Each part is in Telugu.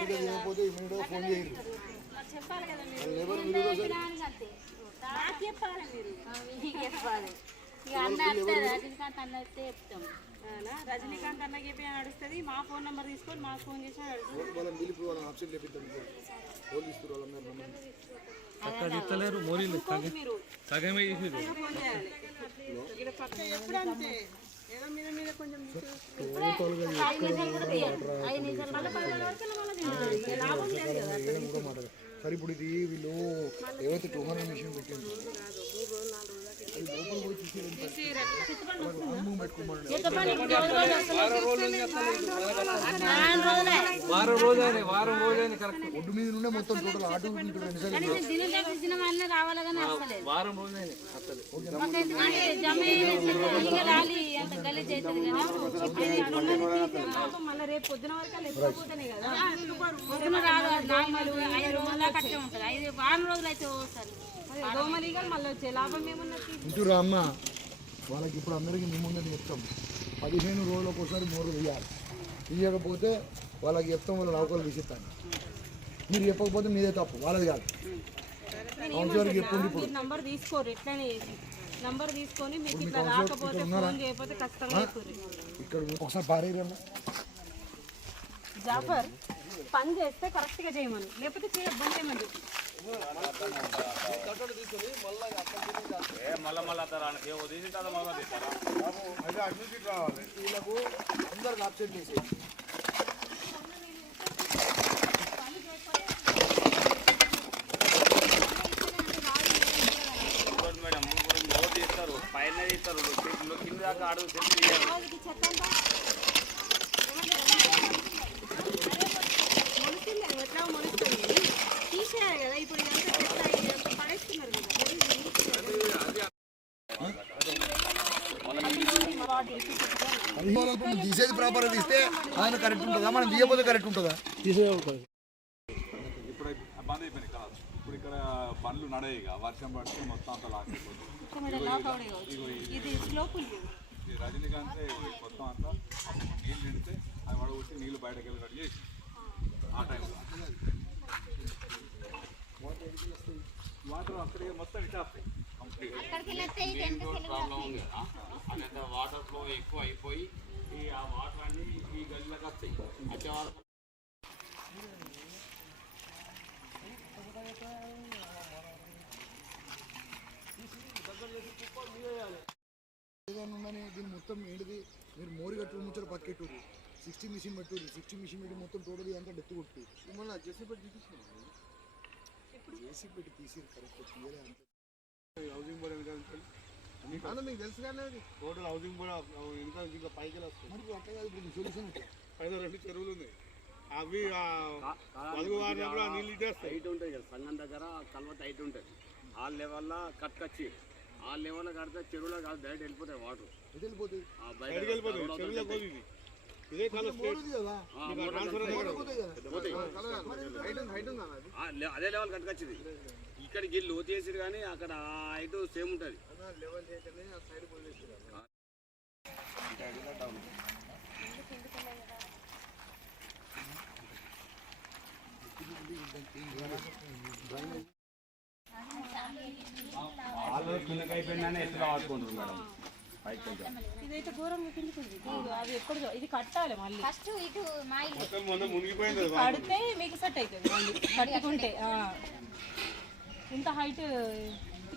సరిగ్గా చేయకపోతే ఇమీడియట్గా ఫోన్ చేయండి. చెప్పాలి కదా రజనీకాంత్ అన్నకి చెప్పి నడుస్తుంది. మా ఫోన్ నెంబర్ తీసుకొని మాకు ఫోన్ చేసి సగమే సరే ఇప్పుడు ఇది వీళ్ళు ఏవైతే 200 మిషన్ పెట్టింది ఒడ్డు మీద నుండే మొత్తం టోటల్ ఆటో వారం రోజులైంది. మళ్ళీ రేపు పొద్దున వరకు ఇంటురా అమ్మ వాళ్ళకి ఇప్పుడు అందరికీ మేము ముందు చెప్తాం 15 రోజులకు ఒకసారి మోరు తీయాలి. తీయకపోతే వాళ్ళకి చెప్తాం, వాళ్ళ నౌకలు తీసిస్తాను. మీరు చెప్పకపోతే మీదే తప్పు, వాళ్ళది కాదు. కౌన్సిలర్కి చెప్పండి. ఇప్పుడు నంబర్ తీసుకోరు, ఎట్లనే నంబర్ తీసుకొని మీకు ఇట్లా రాకపోతే ఫోన్ చేయకపోతే ఖచ్చితంగా ఇక్కడ ఒకసారి పారేరమ్మా. జాఫర్ పని చేస్తే కరెక్ట్గా చేయమని, లేకపోతే చేయొద్దని చేయమని. వీళ్ళకు అందరికి ఆప్షన్ చేసి పైన ఇస్తారు కింద దాకా అడుగు ఎట్లా మొలుస్తుంది తీసేయాలి కదా. ఇప్పుడు పడేస్తున్నారు కదా. తీసేది ప్రాపర్గా తీస్తే ఆయన కరెక్ట్ ఉంటుందా, మనం తీయకపోతే కరెక్ట్ ఉంటుందా? ఇప్పుడు బంద్ అయిపోయింది కదా. ఇప్పుడు ఇక్కడ బండ్లు నడేయి, వర్షం పడితే మొత్తం అంతా లాక్ అయిపోతుంది. రజనీకాంత్ మొత్తం అంతా నీళ్ళు నిండితే అది వడగొట్టి నీళ్ళు బయటకు వెళ్ళి కట్ చేసి ఆ టైంలో వాటర్ అక్కడికి మొత్తం ఇటు వస్తాయి. ప్రాబ్లం ఉంది కదా, అదంతా వాటర్ ఫ్లో ఎక్కువ అయిపోయి ఆ వాటర్ అన్ని ఈ గల్లీలోకి వస్తాయి. వచ్చేవాళ్ళు దీన్ని మొత్తం ఏంటిది, మీరు మోరి కట్టు ముచ్చట పక్కెట్టూరు 60 మిషన్ పెట్టుర్రు. 60 మిషన్ పెట్టి మొత్తం టోటల్ అంతా డెత్తు కొట్టు. మళ్ళీ జేసీ పెట్టి తీసి కరెక్ట్ తీయలే అంతే. హౌసింగ్ బోర్డ్ వెనకాల మీకు తెలుసు కానీ టోటల్ హౌసింగ్ బోర్డ్ వెనకాల ఇంకా పైకి వస్తుంది. మరి అట్లా కాదు, ఇప్పుడు సొల్యూషన్ ఉంటుంది. పైన 2 చెరువులు ఉన్నాయి, అవి పలుగు వారినప్పుడు ఆ నీళ్ళు ఇటేస్తాయి. హైట్ ఉంటుంది కదా, సంఘం దగ్గర కలవత హైట్ ఉంటుంది. ఆ లెవెల్లో కట్టుకొచ్చి ఆ లెవెల్లో కడితే చెరువులో కాదు, బయట వెళ్ళిపోతాయి వాటర్. వెళ్ళిపోతాయి అదే లెవెల్ కట్టుకొచ్చింది. ఇక్కడికి లోతు చేసిరు కానీ అక్కడ హైట్ సేమ్ ఉంటుంది. ఇదైతే ఘోరంగా కిందికి అది ఎప్పుడు ఇది కట్టాలి మళ్ళీ. ఫస్ట్ ఇటు కడితే మీకు సెట్ అవుతుంది. మళ్ళీ కట్టుకుంటే ఇంత హైట్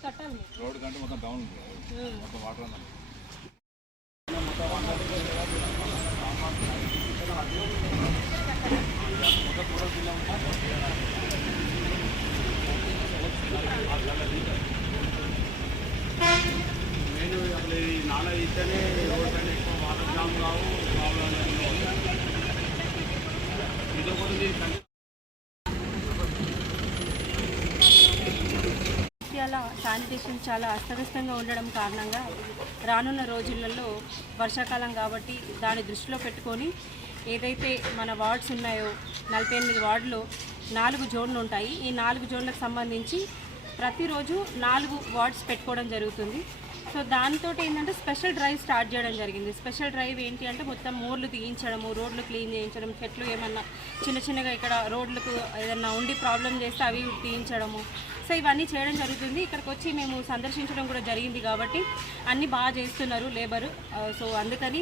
కట్టాలి. రోడ్ కంటే మొత్తం డౌన్ మొత్తం వాటర్ నేను అసలు ఈ నాల ఇస్తేనే ఎవరికైనా ఎక్కువ వాటర్ జామ్ కావు, ప్రాబ్లం ఇది ఒకటి. శానిటేషన్ చాలా అస్తవ్యస్తంగా ఉండడం కారణంగా రానున్న రోజులలో వర్షాకాలం కాబట్టి దాన్ని దృష్టిలో పెట్టుకొని ఏదైతే మన వార్డ్స్ ఉన్నాయో 48 వార్డులో 4 జోన్లు ఉంటాయి. ఈ 4 జోన్లకు సంబంధించి ప్రతిరోజు 4 వార్డ్స్ పెట్టుకోవడం జరుగుతుంది. సో దాంతో ఏంటంటే స్పెషల్ డ్రైవ్ స్టార్ట్ చేయడం జరిగింది. స్పెషల్ డ్రైవ్ ఏంటి అంటే మొత్తం మోర్లు తీయించడము, రోడ్లు క్లీన్ చేయించడం, చెట్లు ఏమన్నా చిన్నగా ఇక్కడ రోడ్లకు ఏదన్నా ఉండి ప్రాబ్లం చేస్తే అవి తీయించడము. సో ఇవన్నీ చేయడం జరుగుతుంది. ఇక్కడికి వచ్చి మేము సందర్శించడం కూడా జరిగింది కాబట్టి అన్నీ బాగా చేస్తున్నారు లేబరు. సో అందుకని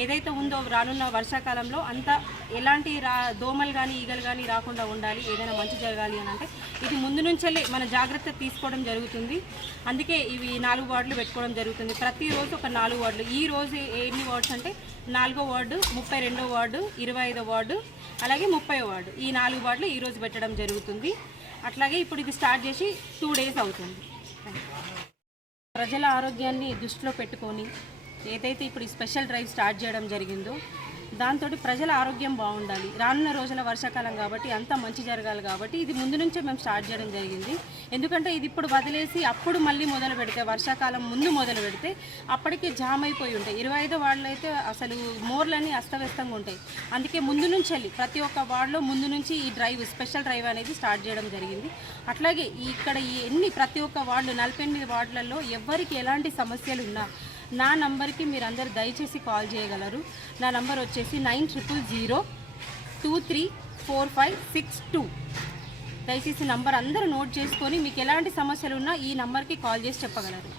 ఏదైతే ఉందో రానున్న వర్షాకాలంలో అంతా ఎలాంటి దోమలు కానీ ఈగలు కానీ రాకుండా ఉండాలి, ఏదైనా మంచి జరగాలి అని అంటే ఇది ముందు నుంచే మన జాగ్రత్త తీసుకోవడం జరుగుతుంది. అందుకే ఇవి 4 వార్డులు పెట్టుకోవడం జరుగుతుంది. ప్రతిరోజు ఒక 4 వార్డులు. ఈ రోజు ఎన్ని వార్డ్స్ అంటే 4వ వార్డు, 32వ వార్డు, 25వ వార్డు, అలాగే 30వ వార్డు. ఈ 4 వార్డులు ఈరోజు పెట్టడం జరుగుతుంది. అట్లాగే ఇప్పుడు ఇది స్టార్ట్ చేసి 2 days అవుతుంది. ప్రజల ఆరోగ్యాన్ని దృష్టిలో పెట్టుకొని ఏదైతే ఇప్పుడు ఈ స్పెషల్ డ్రైవ్ స్టార్ట్ చేయడం జరిగిందో దాంతో ప్రజల ఆరోగ్యం బాగుండాలి. రానున్న రోజుల వర్షాకాలం కాబట్టి అంతా మంచి జరగాలి కాబట్టి ఇది ముందు నుంచే మేము స్టార్ట్ చేయడం జరిగింది. ఎందుకంటే ఇది ఇప్పుడు వదిలేసి అప్పుడు మళ్ళీ మొదలు పెడితే, వర్షాకాలం ముందు మొదలు పెడితే అప్పటికి జామ్ అయిపోయి ఉంటాయి. 25 వార్డులు అయితే అసలు మోర్లన్నీ అస్తవ్యస్తంగా ఉంటాయి. అందుకే ముందు నుంచి వెళ్ళి ప్రతి ఒక్క వార్డులో ముందు నుంచి ఈ డ్రైవ్, స్పెషల్ డ్రైవ్ అనేది స్టార్ట్ చేయడం జరిగింది. అట్లాగే ఇక్కడ ప్రతి ఒక్క వార్డు 48 వార్డులలో ఎవరికి ఎలాంటి సమస్యలు ఉన్నా నా నంబర్కి మీరు అందరు దయచేసి కాల్ చేయగలరు. నా నంబర్ వచ్చేసి 9000234562. దయచేసి నంబర్ అందరూ నోట్ చేసుకొని మీకు ఎలాంటి సమస్యలు ఉన్నా ఈ నంబర్కి కాల్ చేసి చెప్పగలరు.